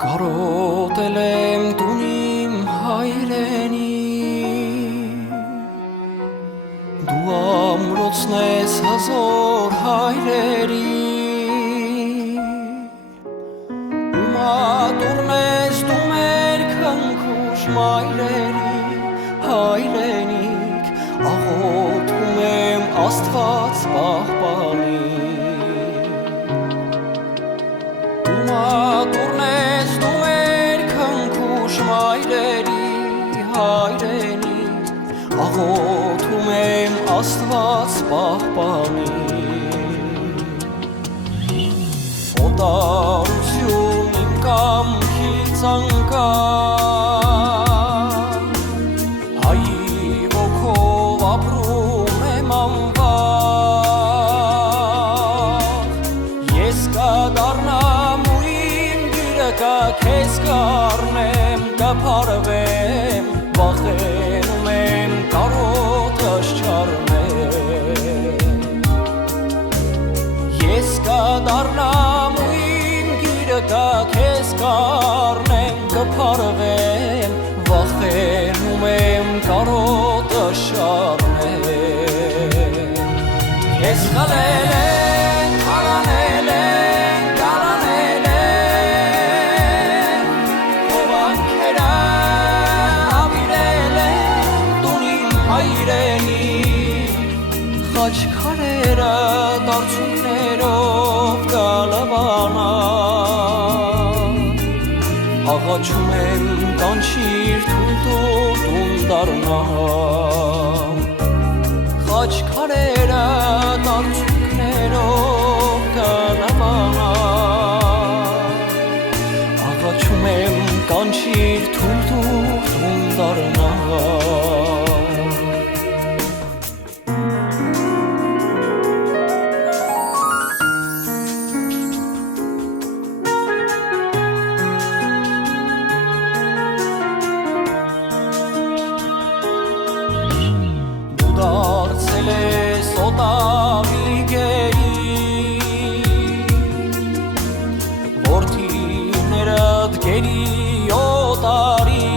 Կարոտել եմ տունիմ հայրենի, դու ամրոցն ես հզոր հայրերի, ու մատուրն ես դու մեր քնքուշ մայրերի, հայրենիք, աղոթում եմ Աստված պահպանի, դու մատուրն ես դու մեր քնքուշ մայրերի, հայրենիք, աղոթում եմ Աստված պահպանի, օտարություն իմ կամքի ցանկան, հայի ոգով ապրում եմ անվախ, ես կդառնամ ու իմ գիրկը քեզ կառնեմ, կփարվեմ, վախենում եմ կարոտս չառնեմ, ես կդառնամ ու իմ գիրկը քեզ կառնեմ, կփարվեմ, վախենում եմ կարոտս չառնեմ, քեզ խլել են, խարանել են, գարանել են, ովանքերը ավիրել են տունիմ հայրենի, խաչքարերը դարձուններով կլվանան, աղաչում եմ կանչիր թույլ տուր տուն դառնամ, խաչքարերը դարձուններով կլվանան, աղաչում եմ կանչիր թույլ տուր տուն դառնամ, դարձել ես օտարի գերի, որդիներդ գերի օտարի,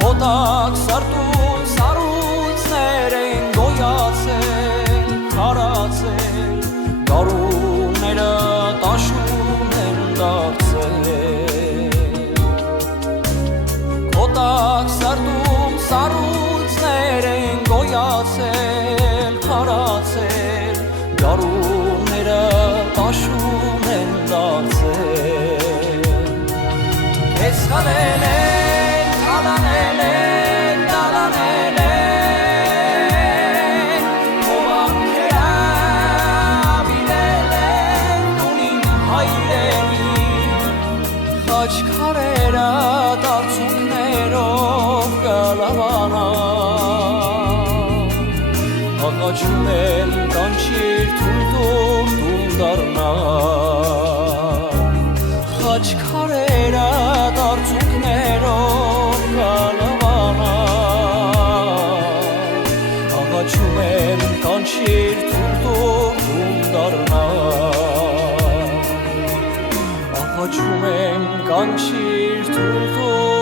քո տակ սրտում սառույցներ են գոյացել, քարացել, գարունները տաշուն են դարձել, քո տակ սրտում սառույցներ են գոյացել, քարացել, գարունները տաշուն են դարձել, քեզ խլել են, թալանել են, տալանել են, ովանքերը ավիրել են տունիմ հայրենի, խաչքարերը դարձուններով կլվանան, աղաչում եմ կանչիր թույլ տուր տուն դառնամ, խաչքարերը դարձուններով կլվանան, աղաչում եմ կանչիր թույլ տուր տուն դառնամ, աղաչում եմ կանչիր թույլ տուր